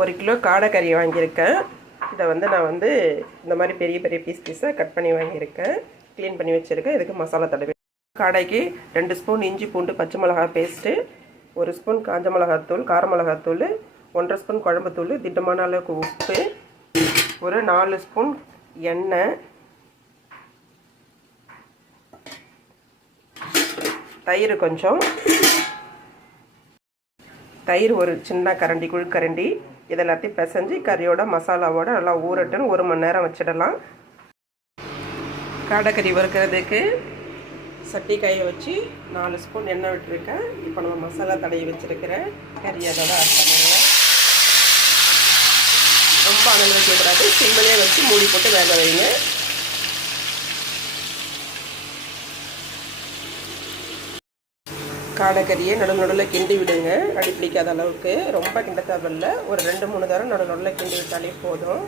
1 kilo காடைக்கறி வாங்கியிருக்கேன். இதை நான் இந்த மாதிரி பெரிய பெரிய பீஸாக கட் பண்ணி வாங்கியிருக்கேன். க்ளீன் பண்ணி வச்சுருக்கேன். இதுக்கு மசாலா தடவி காடைக்கு 2 ஸ்பூன் இஞ்சி பூண்டு பச்சை மிளகாய் பேஸ்ட்டு, 1 ஸ்பூன் காஞ்ச மிளகாத்தூள், கார மிளகாத்தூள், 1.5 ஸ்பூன் குழம்புத்தூள், திட்டமான அளவுக்கு உப்பு, ஒரு 4 ஸ்பூன் எண்ணெய், தயிர் கொஞ்சம், தயிர் ஒரு சின்ன கரண்டி குழிக்கரண்டி. இதெல்லாத்தையும் பிசைஞ்சு கறியோட மசாலாவோட நல்லா ஊறட்டுன்னு 1 மணி நேரம் வச்சிடலாம். காடைக்கறி வறுக்கிறதுக்கு சட்டி காய வச்சு 4 ஸ்பூன் எண்ணெய் விட்டுருக்கேன். இப்போ நம்ம மசாலா தடவி வச்சுருக்கிறேன் கறி அதோட ஆட் பண்ணுங்கள். ரொம்ப அனல் வைக்கக்கூடாது, சிம்மிலே வச்சு மூடி போட்டு வேக வைங்க. காடைக்கறியை நடுநடுவில் கிண்டி விடுங்க, அடி பிடிக்காத அளவுக்கு. ரொம்ப கிண்ட தேவையில்லை, ஒரு 2-3 தரம் நடுநடுவில் கிண்டி விட்டாலே போதும்.